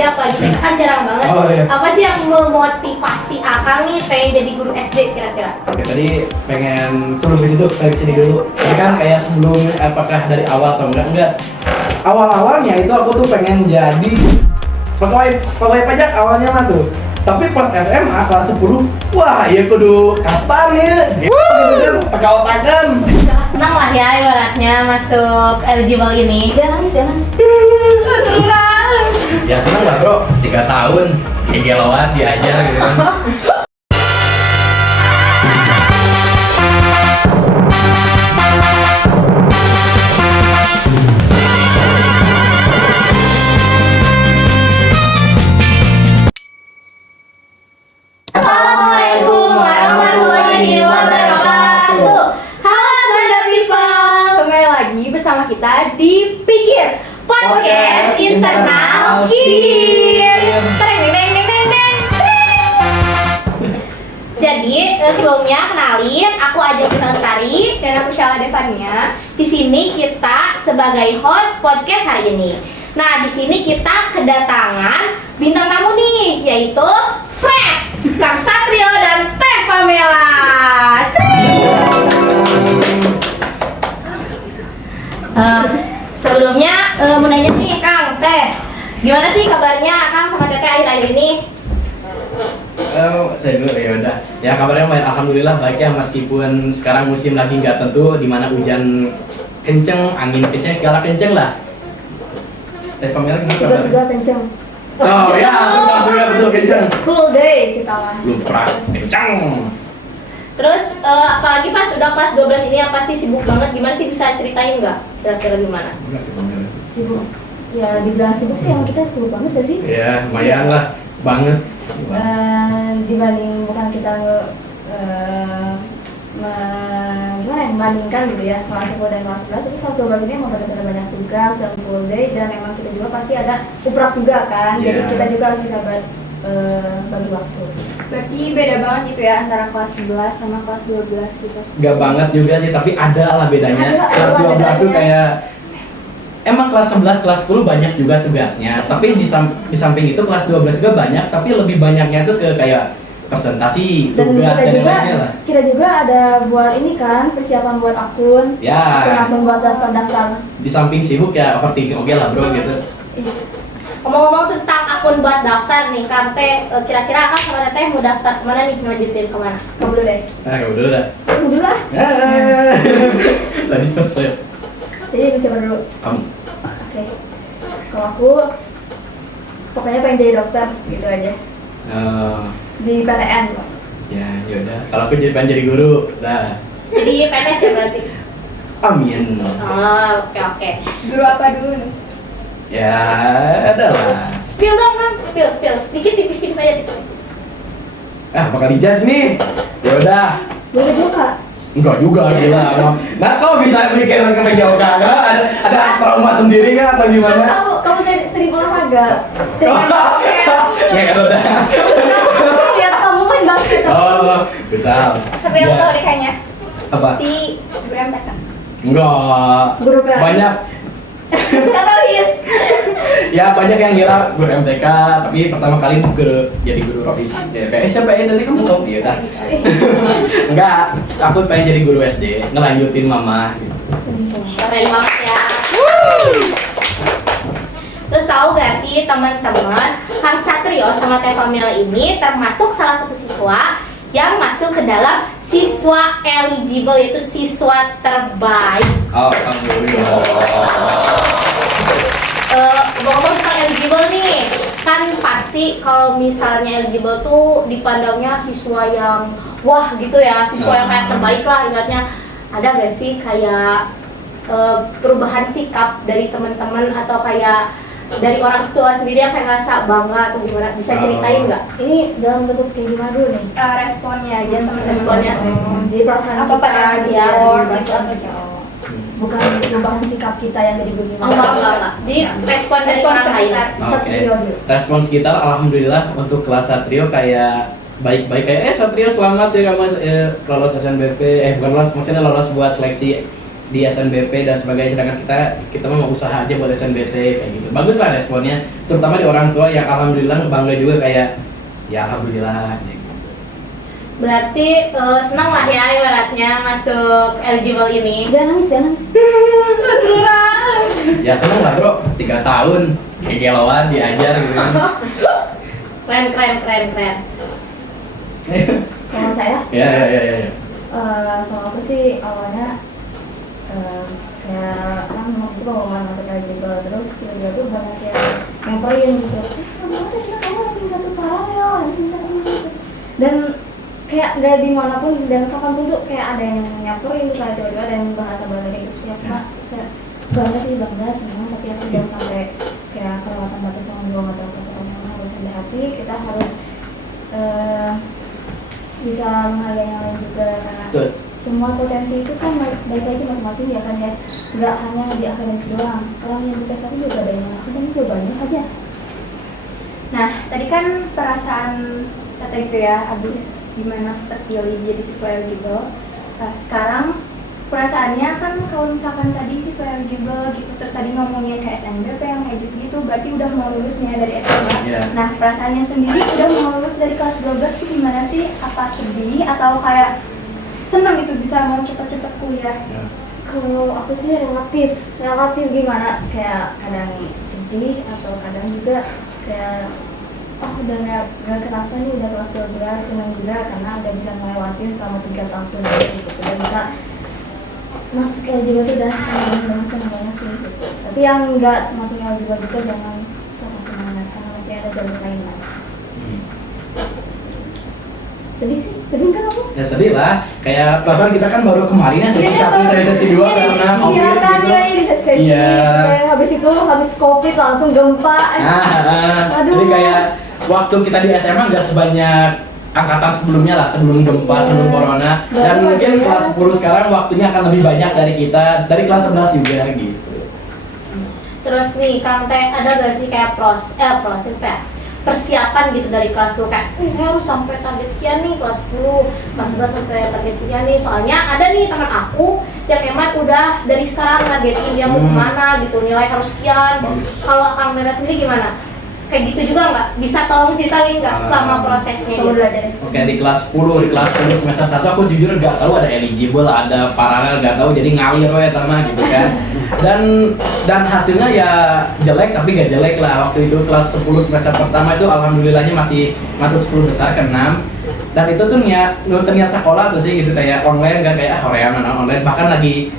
SD apalagi TK kan jarang banget. Oh, iya. Apa sih yang memotivasi Akang nih pengen jadi guru SD kira-kira? Oke, tadi pengen sebelum ke situ, pengen kesini dulu. Ini kan kayak sebelum apakah dari awal atau enggak? Awal-awalnya itu aku tuh pengen jadi pegawai pajak awalnya mah tuh. Tapi pas SMA kelas 10, wah ya kudu kastan ya. Gitu kan, pakai otakan. Senang lah ya ibaratnya masuk eligible ini. Jangan. Ya seneng lah bro, 3 tahun kegeloan diajar gitu kan. Assalamualaikum warahmatullahi wabarakatuh. Halo Sanda People, kembali lagi bersama kita di Pikir Podcast Internal Kids. Jadi sebelumnya kenalin, aku Ajeng Lestari dan aku Syala Devania. Di sini kita sebagai host podcast hari ini. Nah, di sini kita kedatangan bintang tamu nih, yaitu Shrek, Kang Satrio dan Teh Pamela. Sebelumnya mau nanya nih Kang, Teh, gimana sih kabarnya Kang sama Teteh akhir-akhir ini? Saya dulu ya udah. Ya kabarnya baik, alhamdulillah baik ya, meskipun sekarang musim lagi nggak tentu, di mana hujan kenceng, angin kenceng, segala kenceng lah. Teh Pamela gimana kabarnya? Juga kenceng. Oh ya, betul kenceng. Cool day kita lah. Belum pernah kenceng. Terus apalagi pas udah kelas 12 ini yang pasti sibuk banget. Gimana sih, bisa ceritain nggak? Kira-kira gimana? Sibuk, ya dibilang sibuk sih emang kita sibuk banget gak sih? Ya lumayan lah, banget. Dibanding bukan kita membandingkan gitu ya kelas 10 dan kelas 11, tapi kelas 12 ini emang benar-benar banyak tugas dan full day, dan emang kita juga pasti ada uprap juga kan, jadi kita juga harus bisa bagi waktu. Berarti beda banget gitu ya antara kelas 11 sama kelas 12 gitu. Gak banget juga sih, tapi ada lah bedanya. Ada Kelas 12 tuh bedanya. kayak emang kelas 11, kelas 10 banyak juga tugasnya. Tapi di samping itu kelas 12 juga banyak, tapi lebih banyaknya tuh ke kayak presentasi, Dan tugas, dan yang lainnya lah. kita juga ada buat ini kan, persiapan buat akun, Ya, akun buat daftar-daftar. di samping sibuk ya overthinking oke lah bro gitu. Ngomong-ngomong tentang akun buat daftar nih, Kang Teh, kira-kira Kang sama Teteh mau daftar kemana nih, ngelanjutin kemana? Kamu dulu deh. Nah, kamu dulu dah. Kamu dulu lah. Tadi selesai. Jadi siapa dulu? Kamu. Oke. Kalau aku pokoknya pengen jadi dokter gitu aja. Di PTN kok. Ya, yaudah. Kalau aku pengen jadi guru, dah. Jadi PNS ya berarti? Amin. Oh, oke. Guru apa dulu nih? Ya, ada lah. Spill dong Kang, spill. Dikit tipis-tipis aja, tipis-tipis. Bakal dijudge nih. Ya udah. Boleh juga. Enggak juga gila. Nah, kok bisa mikirin ke jauh kagak? Ada trauma sendiri kan atau gimana? Kamu sering olahraga. Sering main basket. Ya kan udah. Lihat kamu main basket. Oh, bisa. Tapi aku tahu deh kayaknya, Apa? si guru MTK. Enggak. Guru PA. Banyak. Rohis. Ya banyak yang kira guru MTK, tapi pertama kali jadi guru Rohis. Ya, kayak siapa ya tadi kamu tahu? Iya dah. Enggak, aku pengen jadi guru SD, ngelanjutin mama. Gitu. Keren banget ya. Terus tahu gak sih teman-teman, Kang Satrio sama Teh Pamela ini termasuk salah satu siswa yang masuk ke dalam siswa eligible, yaitu siswa terbaik. Alhamdulillah. Ngomong tentang eligible nih, kan pasti kalau misalnya eligible tuh dipandangnya siswa yang wah gitu ya, siswa yang kayak terbaik lah ibaratnya. Ada gak sih kayak perubahan sikap dari teman-teman atau kayak dari orang tua sendiri yang kayak ngerasa bangga atau gimana? Bisa ceritain nggak? Ini dalam bentuk kayak gimana dulu nih? Responnya aja teman-teman. Responnya. Jadi perasaan Apa kita pada gitu ya, gitu apa? Bukan perubahan sikap kita yang jadi bagaimana? Enggak. Jadi respon dari orang lain. sekitar. Oke. Satrio dulu. Respon sekitar alhamdulillah untuk kelas Satrio kayak baik-baik, kayak Satrio selamat ya kamu lolos SNBP, bukan lolos, maksudnya lolos buat seleksi di SNBP dan sebagainya, sedangkan kita mau usaha aja buat SNBT kayak gitu. Bagus lah responnya, terutama di orang tua yang alhamdulillah bangga juga kayak ya alhamdulillah gitu. Berarti senang lah ya ibaratnya masuk eligible ini. Jangan nangis, jangan nangis. Beneran. Ya senang lah bro, 3 tahun kayak gelauan diajar gitu kan. Keren. Kalau saya, Ya. kalau aku sih awalnya kayak kan waktu itu pengumuman masuk eligible, terus tiba-tiba tuh banyak yang nyamperin gitu. Kamu lagi satu parah ya, lagi satu gitu. Dan kayak nggak dimanapun dan kapanpun tuh kayak ada yang nyamperin kayak tiba-tiba ada yang bahasa kayak gitu ya Pak. Bangga sih, bangga senang, tapi aku jangan sampai kayak kelewatan batas yang dua atau kata-kata harus hati-hati. Kita harus bisa menghargai yang lain juga karena Betul. semua potensi itu kan baik lagi masing-masing ya kan ya, nggak hanya di akademik doang, orang yang di PSAT juga ada yang akademik juga banyak aja. Nah, tadi kan perasaan kata itu ya, abis gimana terpilih jadi siswa eligible. Nah, sekarang perasaannya kan kalau misalkan tadi siswa eligible gitu, terus tadi ngomongin ke SNBP yang kayak gitu, berarti udah mau lulusnya dari SMA. Yeah. Nah, perasaannya sendiri udah mau lulus dari kelas 12 itu gimana sih? Apa sedih atau kayak senang gitu bisa mau cepet-cepet kuliah? Ya. Kalau aku sih relatif gimana, kayak kadang sedih atau kadang juga kayak udah nggak kerasa nih udah kelas 12, senang juga karena udah bisa melewati selama 3 tahun gitu, udah bisa masuk eligible tuh udah senang banget sih gitu. Tapi yang nggak masuk eligible juga jangan patah semangat karena masih ada jalur lain lah. Sedih kan aku? Ya sedih lah, kayak perasaan kita kan baru kemarin ya sesi Iya, 1 sampai sesi 2 karena COVID kan gitu. ya ini sesi Iya. kayak habis COVID langsung gempa. Aduh. Jadi kayak waktu kita di SMA nggak sebanyak angkatan sebelumnya lah, sebelum gempa, Iya. sebelum corona. Dan Baru mungkin aja. kelas 10 sekarang waktunya akan lebih banyak dari kita, dari kelas 11 juga gitu. Terus nih Kang Teh ada gak sih kayak persiapan gitu dari kelas 2 kayak saya harus sampai target sekian nih kelas 10, kelas 11 sampai target sekian nih, soalnya ada nih teman aku yang emang udah dari sekarang targetin dia mau kemana gitu, nilai harus sekian. Bagus. Kalau Kang Teh sendiri gimana? Kayak gitu juga nggak? Bisa tolong ceritain nggak selama prosesnya Kamu gitu? dulu aja deh. Oke, di kelas 10 semester 1 aku jujur gak tahu ada eligible, ada paralel, gak tahu, jadi ngalir ya sama gitu kan. Dan hasilnya ya jelek tapi gak jelek lah. Waktu itu kelas 10 semester pertama itu alhamdulillahnya masih masuk 10 besar ke 6. Dan itu tuh niat sekolah tuh sih gitu, kayak online, gak kayak horean online, bahkan lagi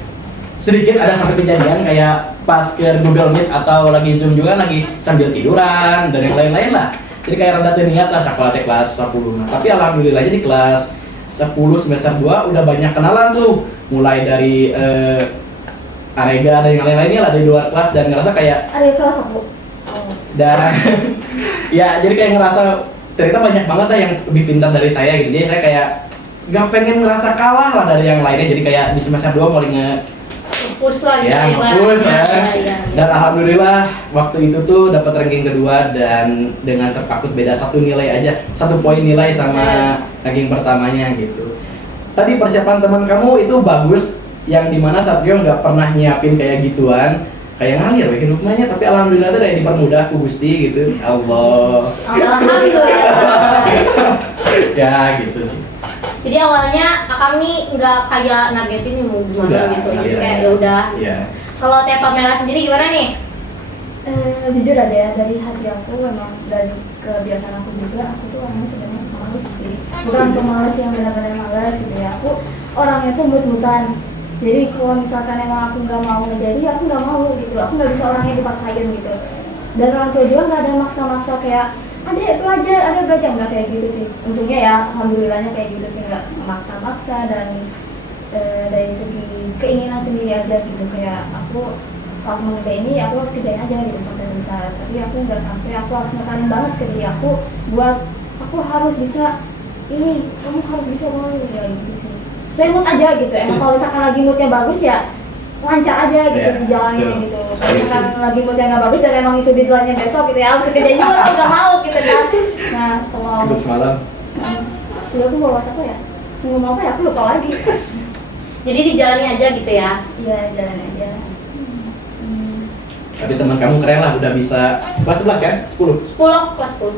sedikit ada satu kejadian kayak pas ke Google Meet atau lagi Zoom juga lagi sambil tiduran dan yang lain-lain lah. Jadi kayak rada teu niat lah sekolah di kelas 10. Nah, tapi alhamdulillahnya di kelas 10 semester 2 udah banyak kenalan tuh. Mulai dari Arega dan yang lain-lainnya lah dari luar kelas, dan ngerasa kayak Ada kelas aku. dan ya jadi kayak ngerasa ternyata banyak banget lah yang lebih pintar dari saya gitu. Jadi saya kayak gak pengen ngerasa kalah lah dari yang lainnya. Jadi kayak di semester 2 mau Push lah gitu ya ibaratnya. ngepus ya. Iya. Dan alhamdulillah waktu itu tuh dapat ranking kedua dan dengan terpaut beda 1 nilai aja, 1 poin nilai sama ranking pertamanya gitu. Tadi persiapan teman kamu itu bagus, yang dimana Satrio nggak pernah nyiapin kayak gituan, kayak ngalir bikin rumahnya, tapi alhamdulillah tuh kayak dipermudah ku Gusti gitu. Allah. Alhamdulillah. Ya gitu sih. Jadi awalnya Akang nih nggak kayak nargetin nih mau gimana Nggak, gitu, jadi ngalir kayak aja. ya udah. Iya. Kalau Teh Pamela sendiri gimana nih? Jujur aja ya, dari hati aku memang dari kebiasaan aku juga, aku tuh orangnya sebenarnya malas sih. Bukan pemalas yang benar-benar malas gitu ya. Aku orangnya tuh mut-mutan. Jadi kalau misalkan emang aku nggak mau jadi, aku nggak mau gitu. Aku nggak bisa orangnya dipaksain gitu. Dan orang tua juga nggak ada maksa-maksa kayak adek belajar nggak kayak gitu sih. Untungnya ya, alhamdulillahnya kayak gitu sih, nggak maksa-maksa. Dan dari segi keinginan sendiri aja gitu, kayak aku kalau mau ngerjain ini aku harus kerjain aja gitu sampai bentar. Tapi aku nggak sampai aku harus nekanin banget ke diri aku buat aku harus bisa ini, kamu harus bisa banget ya gitu sih. Sesuai mood aja gitu. Emang kalau misalkan lagi moodnya bagus ya lancar aja gitu Ya, dijalannya betul. gitu. Kalau misalkan lagi moodnya nggak bagus dan emang itu deadline-nya besok gitu ya, harus kerjain juga kalau nggak mau gitu kan. Nah kalau Hidup semalam. dulu aku bawa apa ya? Ngomong apa ya? Aku lupa lagi. Jadi dijalani aja gitu ya. Iya, jalan aja. Tapi teman kamu keren lah, udah bisa kelas 11 kan? 10? 10 kelas 10.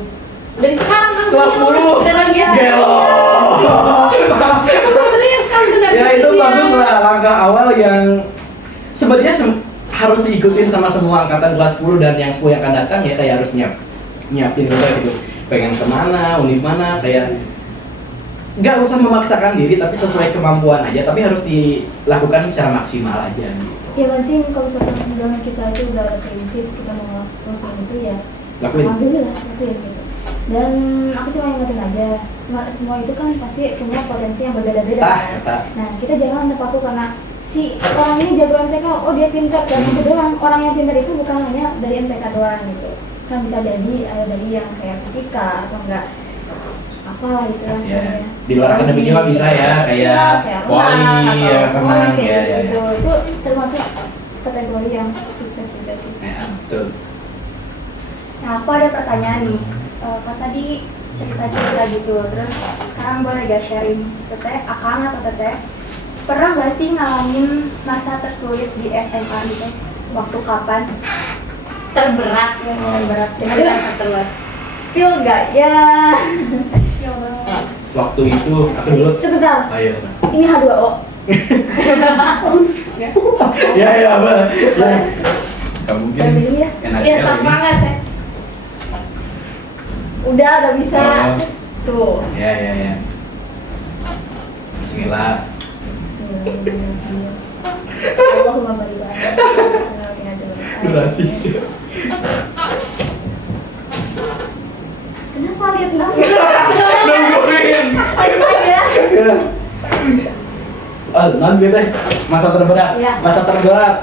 Dari sekarang kan Kelas 10? Beneran ya. Gelo! Serius kan bener. Ya itu bagus lah, langkah awal yang sebenarnya harus diikutin sama semua angkatan kelas 10 dan yang 10 yang akan datang ya kayak harus nyiapin juga gitu. Pengen kemana, univ mana, kayak nggak usah memaksakan diri tapi sesuai kemampuan aja, tapi harus dilakukan secara maksimal aja gitu. Ya penting kalau misalkan dengan kita itu udah ada prinsip kita mau ngelakuin itu ya Lakuin. alhamdulillah lakuin gitu. Dan aku cuma ingetin aja, semua itu kan pasti semua potensi yang berbeda-beda. Kata. Nah kita jangan terpaku karena si orang ini jago MTK, oh dia pintar dan itu doang. Orang yang pintar itu bukan hanya dari MTK doang gitu. Kan bisa jadi ada dari yang kayak fisika atau enggak apalah gitu lah. Ya, di luar akademik juga bisa ya, kayak voli, ya, renang, ya. Gitu. Itu termasuk kategori yang sukses juga sih. Ya, betul. Nah, aku ada pertanyaan nih. Kak tadi cerita-cerita gitu, terus sekarang boleh gak sharing teteh, akang atau teteh pernah gak sih ngalamin masa tersulit di SMA gitu? Waktu kapan? Terberat. Terberat. Terberat. Spill nggak ya? Spill banget. Waktu itu aku dulu. Sebentar, Ayo. ini H2O. Ya, apa? Ya. Kamu Udah gini. dulu ya. Enak Ya sama banget ya. Udah bisa. Oh. Tuh. Ya. Bismillah. Allahumma barik lana. Durasi. Kenapa lihat nangis? Nungguin. Ya. Ya. Non bete masa terberat. Ya. Masa terberat.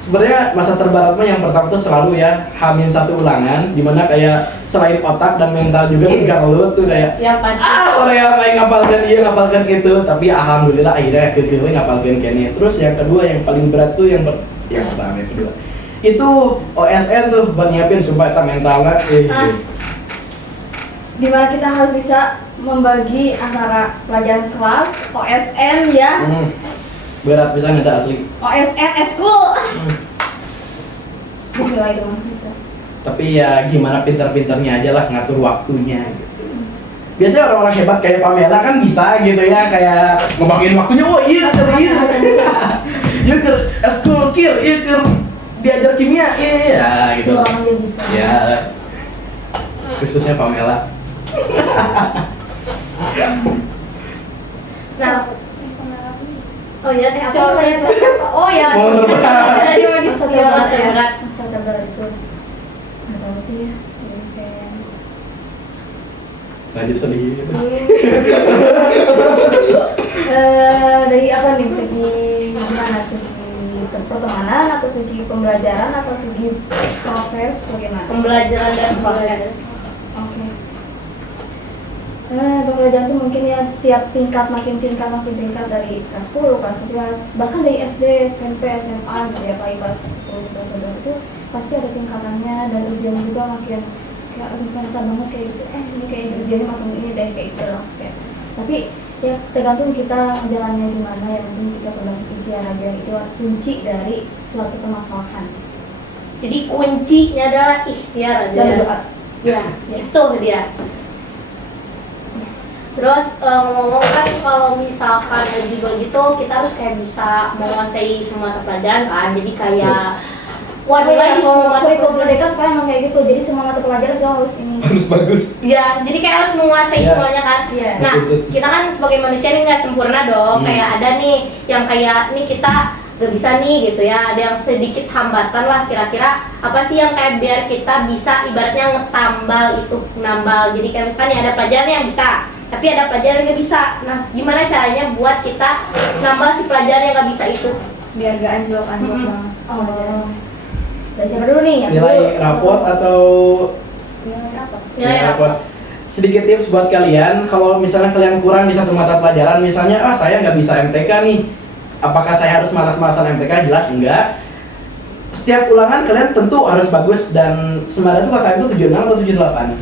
Sebenarnya masa terberat mah yang pertama tuh selalu ya H-1 ulangan, dimana kayak selain otak dan mental juga tegang lu tuh kayak Ya pasti. orang yang main ngapalkan iya ngapalkan gitu, tapi alhamdulillah akhirnya kekeh ngapalkan kene. Terus yang kedua yang paling berat tuh yang pertama yang kedua itu OSN tuh buat nyiapin supaya tak mentalnya Dimana kita harus bisa membagi antara pelajaran kelas, OSN ya, berat bisa nggak asli. OSN eskul. Bismillah itu mah bisa. Tapi ya gimana pinter-pinternya aja lah ngatur waktunya gitu. Biasanya orang-orang hebat kayak Pamela kan bisa gitu ya, kayak ngebagiin waktunya. Oh iya iya ke eskul kir iya ke diajar kimia iya gitu. Semua orang dia bisa. Ya khususnya Pamela. Nah, oh ya, Apa namanya? Oh ya, Oh, terberat. dari di Terberat, terberat. Masa terberat itu. Nggak tahu sih ya. Jadi kayak Lanjut sedih gitu. dari apa nih, segi gimana, segi pertemanan atau segi pembelajaran atau segi proses bagaimana? pembelajaran dan proses. Oke. Pembelajaran itu mungkin ya setiap tingkat makin tingkat dari kelas 10, kelas 11, bahkan dari SD, SMP, SMA gitu ya, apalagi kelas 10, kelas 11 itu pasti ada tingkatannya, dan ujian juga makin kayak lebih kerasa banget kayak gitu, ini kayak ujiannya makin ini deh kayak gitu loh kayak. Tapi ya tergantung kita jalannya gimana, yang penting kita penuh ikhtiar aja, itu kunci dari suatu permasalahan. Jadi kuncinya adalah ikhtiar aja. Dan berdoa. Ya, itu dia. Terus ngomong kan kalau misalkan eligible gitu kita harus kayak bisa menguasai semua mata pelajaran kan. Jadi kayak waduh ya, lagi semua mata kurikulum pelajaran. Merdeka sekarang emang kayak gitu, jadi semua mata pelajaran itu harus ini. Harus bagus. Ya, jadi kayak harus menguasai Ya. semuanya kan. Iya. Nah, Betul. kita kan sebagai manusia ini nggak sempurna dong. Kayak ada nih yang kayak nih kita gak bisa nih gitu ya. Ada yang sedikit hambatan lah. Kira-kira apa sih yang kayak biar kita bisa ibaratnya ngetambal itu nambal. Jadi kayak misalkan ya ada pelajaran yang bisa, tapi ada pelajaran yang nggak bisa. Nah, gimana caranya buat kita nambah si pelajaran yang nggak bisa itu? Biar gak anjlok-anjlok Mm-mm. banget. Oh. Dari siapa dulu nih? Yang Nilai dulu. raport atau Nilai rapor. Nilai raport. Sedikit tips buat kalian, kalau misalnya kalian kurang di satu mata pelajaran, misalnya saya nggak bisa MTK nih, apakah saya harus malas-malasan MTK? Jelas enggak. Setiap ulangan kalian tentu harus bagus, dan sebenarnya itu kakak itu 76 atau 78?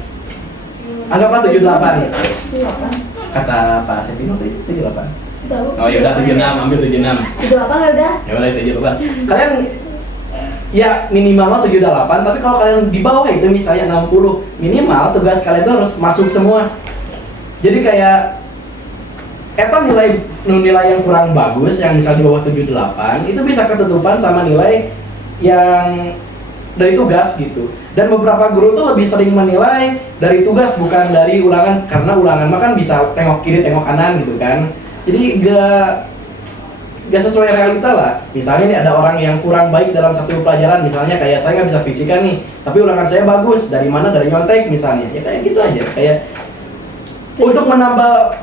Anggaplah 78. Iya, kan? Kata Pak Sepino itu 78. Tahu. Oh ya udah 76, ambil 76. Itu apa nggak udah? Ya udah itu 78. Kalian ya minimal 78, tapi kalau kalian di bawah itu misalnya 60, minimal tugas kalian itu harus masuk semua. Jadi kayak nilai yang kurang bagus yang misal di bawah 78 itu bisa ketutupan sama nilai yang dari tugas gitu. Dan beberapa guru tuh lebih sering menilai dari tugas bukan dari ulangan, karena ulangan mah kan bisa tengok kiri tengok kanan gitu kan. Jadi gak sesuai realita lah. Misalnya nih ada orang yang kurang baik dalam satu pelajaran, misalnya kayak saya nggak bisa fisika nih, tapi ulangan saya bagus. Dari mana? Dari nyontek misalnya. Ya kayak gitu aja. Kayak untuk menambah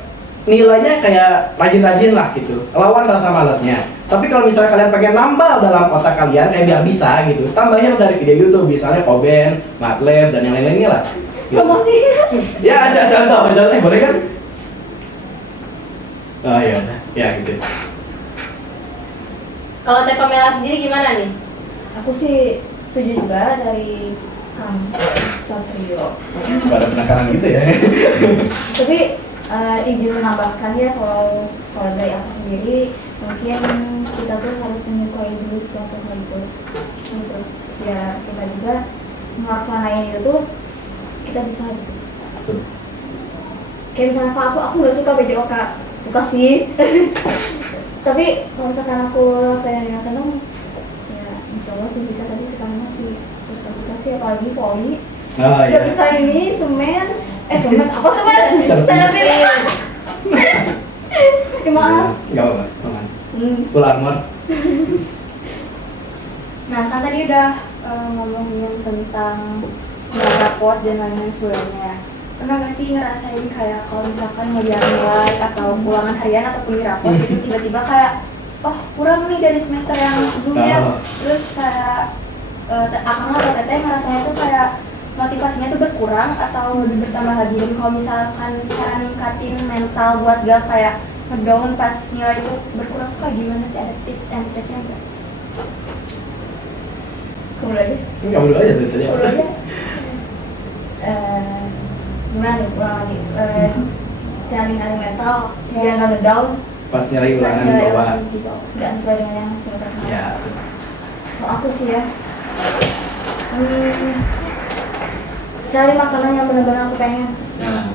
nilainya kayak rajin-rajin lah gitu, lawan rasa malasnya. Tapi kalau misalnya kalian pengen nambah dalam otak kalian kayak biar bisa gitu, tambahin dari video YouTube, misalnya Koben, Matlab dan yang lain-lainnya lah gitu. Promosi. Ya ada contoh boleh kan? Oh iya, ya gitu. Kalau Teh Pamela sendiri gimana nih? Aku sih setuju juga dari Kang Satrio. Pada penekanan gitu ya. Tapi izin menambahkan ya, kalau dari aku sendiri mungkin kita tuh harus menyukai dulu suatu hal itu gitu. Ya kita juga melaksanain itu tuh kita bisa gitu. Kayak misalnya aku nggak suka BJOK, suka sih. Tapi kalau misalkan aku laksanain dengan senang, ya insya Allah sih bisa. Tapi sekarang masih susah sih, apalagi poli. Oh Gak iya. bisa ini semen apa semen? Servis. Servis. Ya, maaf. Enggak apa-apa, aman. Hmm. Full armor. Nah, kan tadi udah ngomongin tentang nilai rapot dan lain-lain sebagainya. Pernah gak sih ngerasain kayak kalau misalkan ngeliat nilai atau ulangan harian ataupun di rapot itu tiba-tiba kayak oh kurang nih dari semester yang sebelumnya, terus kayak akang atau teteh ngerasanya tuh kayak motivasinya tuh berkurang atau lebih bertambah lagi. Dan kalau misalkan cara ningkatin mental buat gak kayak ngedown pas nilai itu berkurang tuh kayak gimana sih, ada tips and triknya nggak? Kemudian aja. Enggak dulu aja dari tadi. Kemudian aja. Gimana nih kurang lagi? Cari mental biar nggak ngedown, Pas nyari ulangan Nilai bawa. ulangan gitu. nggak sesuai dengan yang kita mau. Ya. Kalau aku sih ya, cari makanan yang benar-benar aku pengen. Nah,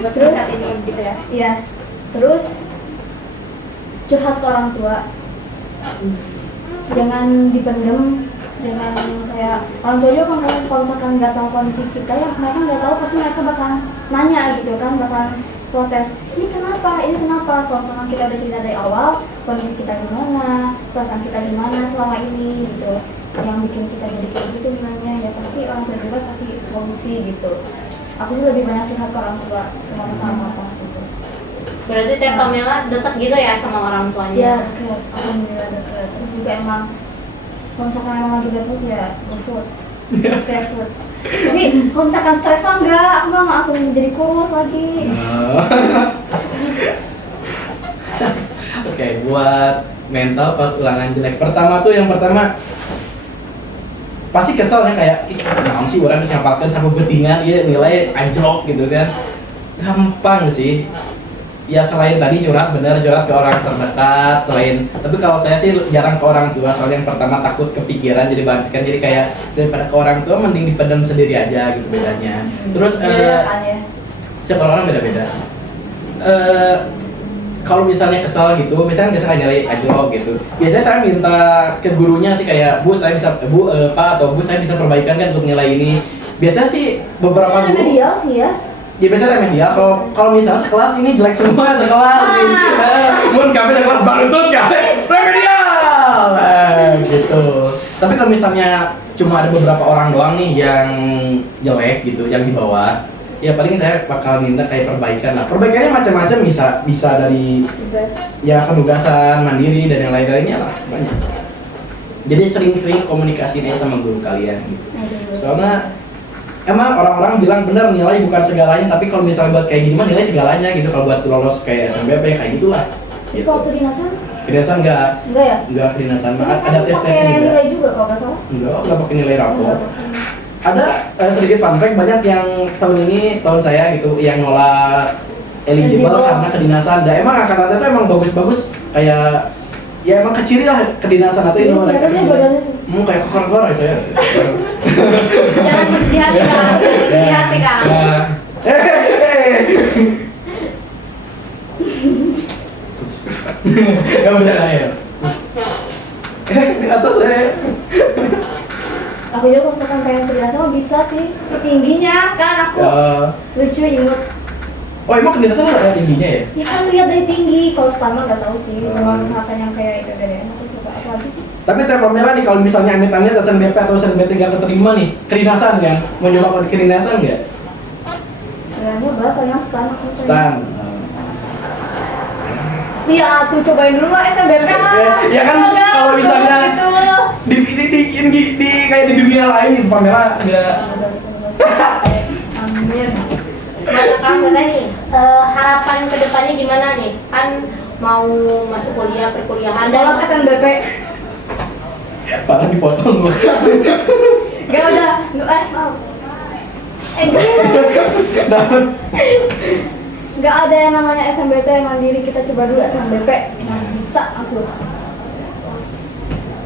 Buat Terus? ningkatin mood gitu ya. Iya. Terus curhat ke orang tua. Jangan dipendem, jangan kayak orang tua juga kan kalau misalkan nggak tahu kondisi kita ya mereka nggak tahu, tapi mereka bakal nanya gitu kan, bakal protes ini kenapa kalau misalkan kita udah cerita dari awal kondisi kita gimana, perasaan kita gimana selama ini gitu, yang bikin kita jadi kayak gitu nanya ya, pasti orang tua juga kasih solusi gitu. Aku sih lebih banyak curhat ke orang tua sama apa gitu. Berarti Teh Pamela deket gitu ya sama orang tuanya? Ya deket, alhamdulillah deket. Terus juga emang kalau misalkan emang lagi bad mood ya GoFood, grab food. Tapi kalau misalkan stres mah enggak, aku mah langsung jadi kurus lagi. Oke, buat mental pas ulangan jelek. Yang pertama pasti kesel ya, kayak kenapa sih orang bisa hafalkan sampai betingan ya nilai anjlok gitu kan. Gampang sih. Ya selain tadi curhat ke orang terdekat, tapi kalau saya sih jarang ke orang tua, soalnya yang pertama takut kepikiran jadi bangkitan, jadi kayak daripada ke orang tua mending dipendam sendiri aja gitu bedanya. Terus Beda kan ya. setiap orang beda-beda. Kalau misalnya kesal gitu, misalnya nggak nilai anjlok gitu, biasanya saya minta ke gurunya sih kayak Bu saya bisa Pak atau Bu saya bisa perbaikan kan untuk nilai ini. Biasanya sih beberapa Biasanya guru remedial sih ya. ya biasanya remedial. Kalau misalnya sekelas ini jelek semua sekelas mun kami sekelas baru tuh remedial gitu. Tapi kalau misalnya cuma ada beberapa orang doang nih yang jelek gitu yang di bawah, ya paling saya bakal minta kayak perbaikan lah. Perbaikannya macam-macam, bisa dari ya penugasan mandiri dan yang lain-lainnya lah, banyak. Jadi sering-sering komunikasi aja sama guru kalian gitu. Soalnya emang orang-orang bilang bener nilai bukan segalanya, tapi kalau misalnya buat kayak gini mah nilai segalanya gitu. Kalau buat lolos kayak SNBP kayak gitulah. Jadi kalau kedinasan? Kedinasan enggak Ya? enggak kedinasan, Kan ada tes-tesnya pakai juga. nilai juga kalau nggak salah. Enggak pakai nilai rapor. Nggak pakai. Ada sedikit fun fact, banyak yang tahun saya gitu yang nolak eligible karena kedinasan. Dan emang angkatan saya tuh emang bagus-bagus kayak ya emang kecil lah kedinasan atau itu mereka. Kayak kokor-kokor ya saya. Jangan mesti hati Kang. Mesti hati Kang. Ya udah lah ya. Di atas saya. Aku juga kalau misalkan pengen kedinasan mah bisa sih. Tingginya kan aku lucu imut. Oh emang kedinasan ada tingginya ya? Ya kan lihat dari tinggi. Kalau stammer nggak tahu sih. Kalau misalkan yang kayak itu dari aku coba apa lagi sih? Tapi Teh Pamela nih kalau misalnya amit-amit SNBP atau SNBT nggak keterima nih, kedinasan kan? Mau nyoba kedinasan nggak? Kayaknya berapa yang stan? Stan. Iya tuh cobain dulu lah SNBP lah. Ya kan Semoga kalau misalnya gitu. di kayak di dunia lain gitu Pamela nggak. Amin. Masa Kang Teh nih, harapan kedepannya gimana nih? Kan mau masuk kuliah, perkuliahan dan Lolos SNBP. Parah dipotong loh. Gak udah. Maaf. Gak ada yang namanya SNBT mandiri, kita coba dulu SNBP. Bisa langsung.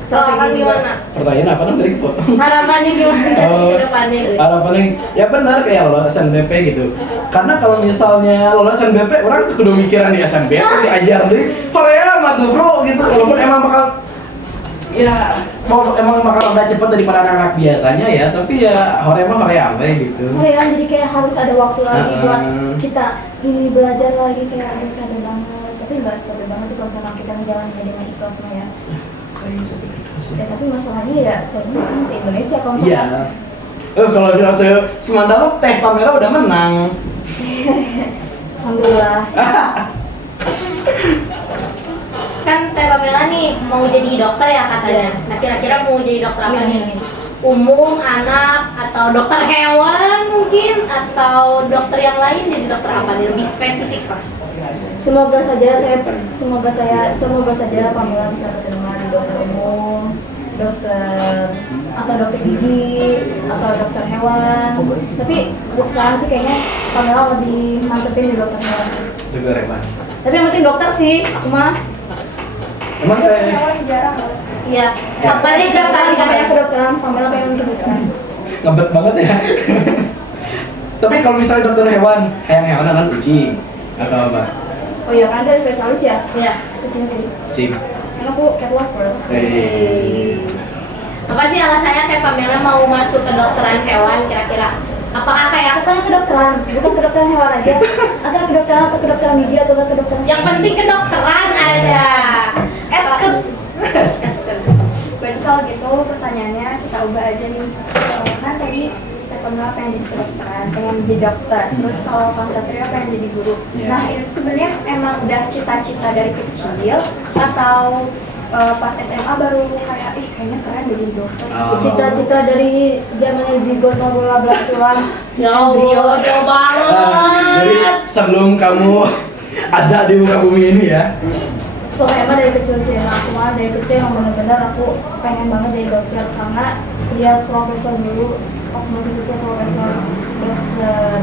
Kalau Kang gimana? Pertanyaan apa namanya tadi kepotong? Harapannya gimana Oh, kedepannya? harapannya ya benar kayak lolos SNBP gitu. Karena kalau misalnya lolos SNBP orang tuh kudu mikiran di SNBP diajar deh. Korea mah tuh bro gitu. Walaupun emang bakal ya emang bakal udah cepet daripada anak-anak biasanya ya, tapi ya Korea mah Korea aja gitu. Korea jadi kayak harus ada waktu lagi buat Heeh. kita ini belajar lagi kayak aduh capek banget. Tapi nggak capek banget sih kalau misalkan kita ngejalanin dengan ikhlas mah ya. Ya tapi masalahnya ya soalnya kan se Indonesia kalau Iya. misalkan Kalau saya semantap Teh Pamela udah menang. alhamdulillah. Kan Teh Pamela nih mau jadi dokter ya katanya. Nah kira-kira mau jadi dokter apa nih? Umum, anak, atau dokter hewan mungkin, atau dokter yang lain jadi dokter apa nih? Lebih spesifik Pak. Semoga saja Pamela bisa keterima di dokter umum, dokter atau dokter gigi atau dokter hewan. Tapi untuk sekarang sih kayaknya Pamela lebih mantepin di dokter hewan. Dokter apa? Tapi yang penting dokter sih, aku mah. Emang Teh Jarang. Iya. Ya. Apa sih Kedokteran, dokter namanya kedokteran, Pamela pengen kedokteran. ngebet banget ya. Tapi kalau misalnya dokter hewan, kayak hewan kan kucing atau apa? Oh iya kan ada spesialis ya? Iya. Kucing sih. Kucing. Karena aku cat lovers. Apa sih alasannya Teh Pamela mau masuk ke kedokteran hewan kira-kira? Apakah kayak Aku kan kedokteran, bukan kedokteran hewan aja. Antara kedokteran atau kedokteran gigi atau kedokteran. yang penting kedokteran aja? Esket. Berarti kalau gitu pertanyaannya kita ubah aja nih. Kan tadi Teh Pamela pengen jadi kedokteran, pengen jadi dokter. Terus kalau Kang Satrio pengen jadi guru. Iya. Nah itu sebenarnya emang udah cita-cita dari kecil atau pas SMA baru kayak kayaknya keren jadi dokter. Oh. Cita-cita dari zamannya zigot Norula belas tulang. Ya Allah, jauh Jadi banget. sebelum kamu ada di muka bumi ini ya. Pokoknya emang dari kecil sih, nah, aku mah dari kecil emang bener-bener aku pengen banget jadi dokter karena dia profesor dulu, waktu masih kecil profesor dokter.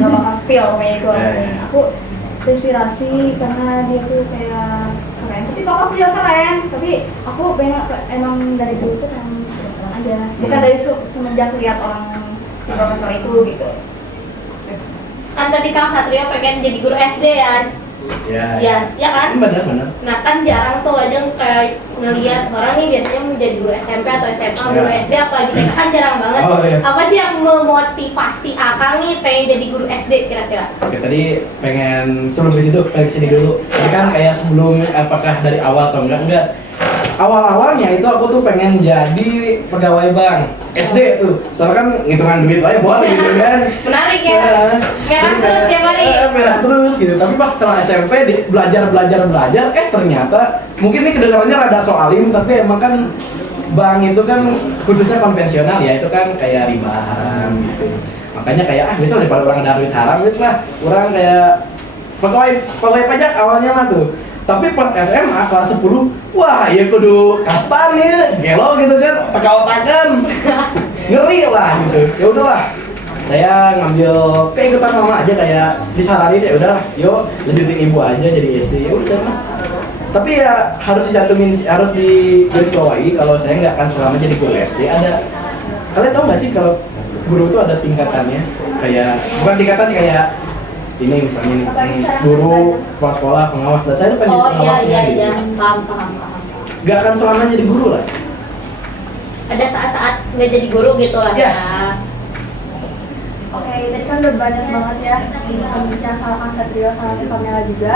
Gak bakal spill kayak itu aku inspirasi karena dia tuh kayak keren, tapi bapakku juga keren, tapi aku pengen emang dari dulu tuh kan kedokteran aja, bukan dari semenjak lihat orang si profesor itu gitu. Kan tadi Kang Satrio pengen jadi guru SD ya. Ya. Ya kan? Benar. Nah kan jarang tuh aja kayak ngelihat orang nih biasanya mau jadi guru SMP atau SMA, guru Ya. SD apalagi TK kan jarang banget. Oh, iya. Apa sih yang memotivasi Akang nih pengen jadi guru SD kira-kira? Oke, tadi pengen sebelum ke situ pengen kesini dulu. Tadi kan kayak sebelum apakah dari awal atau enggak. Awal-awalnya itu aku tuh pengen jadi pegawai bank SD tuh. Soalnya kan ngitungan duit lah ya boleh gitu kan. Menarik ya. Merah terus tiap hari. Merah terus gitu. Tapi pas setelah SMP belajar ternyata mungkin ini kedengarannya rada soalim tapi emang kan bank itu kan khususnya konvensional ya, itu kan kayak riba haram gitu. Makanya kayak misal daripada orang ada duit haram wis lah, orang kayak pegawai pajak awalnya mah tuh. Tapi pas SMA kelas 10, wah ya kudu kastan ya, gelo gitu kan, otak-otakan. Ngeri lah gitu. Ya udahlah. saya ngambil keikutan mama aja, kayak disaranin ya udah yuk lanjutin ibu aja jadi SD, ya udah sana. Tapi ya harus dicantumin, harus digarisbawahi kalau saya nggak akan selama jadi guru SD. Ada, kalian tahu nggak sih kalau guru itu ada tingkatannya, kayak bukan tingkatan sih, kayak ini misalnya nih, guru, kepala sekolah, pengawas, dan saya tuh pengen Oh iya pengawasnya iya gitu. iya, paham. Nggak akan selamanya jadi guru lah. Ada saat-saat nggak jadi guru gitu lah Iya. ya. Oke, tadi kan udah banyak banget ya bincang sama Kang Satrio sama Teh Pamela juga.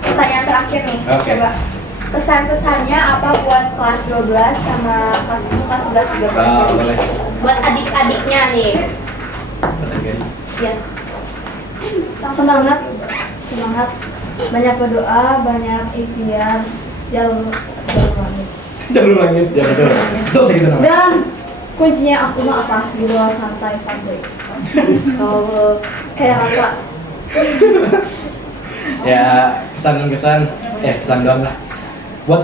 Pertanyaan terakhir nih, Oke. coba pesan-pesannya apa buat kelas 12 sama kelas 11 juga? Boleh. Buat adik-adiknya nih. Ya. Semangat, banyak berdoa, banyak ikhtiar, jalur langit. Jalur langit, ya betul. Betul gitu namanya. Dan kuncinya aku mah apa? Di luar santai santai. Oh, Kayak Rafa. Ya kesan doang lah. Buat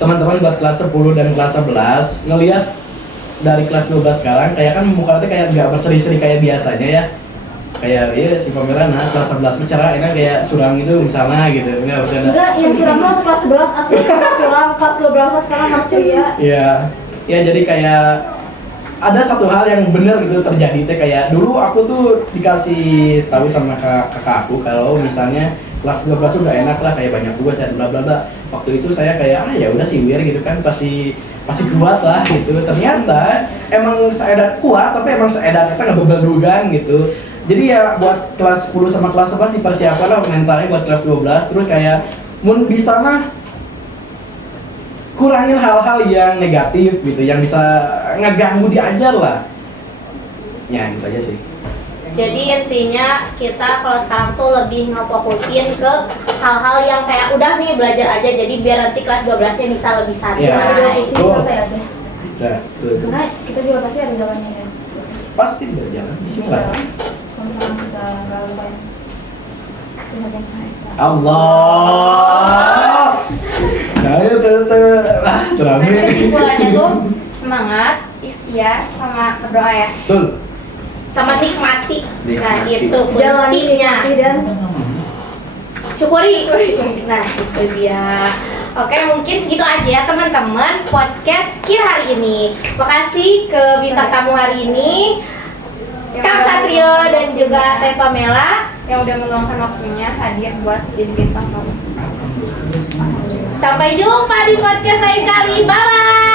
teman-teman buat kelas 10 dan kelas 11 ngelihat dari kelas 12 sekarang kayak kan muka kayak nggak berseri-seri kayak biasanya ya. Kayak iya si Pamela nah kelas 11 bicara enak kayak suram gitu misalnya gitu. Enggak bercanda. Enggak, yang suram mah untuk kelas 11, asli suram kelas 12 sekarang harus ceria. Iya. Ya jadi kayak ada satu hal yang benar gitu terjadi teh, kayak dulu aku tuh dikasih tahu sama kakak aku kalau misalnya kelas 12 udah enak lah, kayak banyak tugas dan bla bla bla. Waktu itu saya kayak ya udah sih wir gitu kan, pasti kuat lah gitu. Ternyata emang seedan kuat, tapi emang seedan kita nggak bebel-dugan gitu. Jadi ya buat kelas 10 sama kelas 11 dipersiapkan lah mentalnya buat kelas 12. Terus kayak mun bisa mah kurangin hal-hal yang negatif gitu, yang bisa ngeganggu diajar lah. Ya gitu aja sih. jadi intinya kita kalau sekarang tuh lebih ngefokusin ke hal-hal yang kayak udah nih belajar aja, jadi biar nanti kelas 12-nya bisa lebih santai. Iya. Ada pusing Betul. santai aja. Nah, tuh. Karena kita juga pasti ada jalannya ya. Pasti berjalan. Bismillah. Kalau misalnya kita nggak lupain Tuhan yang Maha Esa. Allah. Nah, itu ah, Berarti terame. kesimpulannya tuh semangat, ikhtiar, sama berdoa ya. Betul. Sama nikmati. Nah, Nikmati. itu Jalani kuncinya. nikmati dan Syukuri. Nah, itu dia. Oke, mungkin segitu aja ya teman-teman podcast Kir hari ini. Makasih ke bintang tamu hari ini, Kang Satrio dan juga Teh Pamela yang udah meluangkan waktunya hadir buat jadi bintang tamu. Sampai jumpa di podcast lain kali. Bye bye.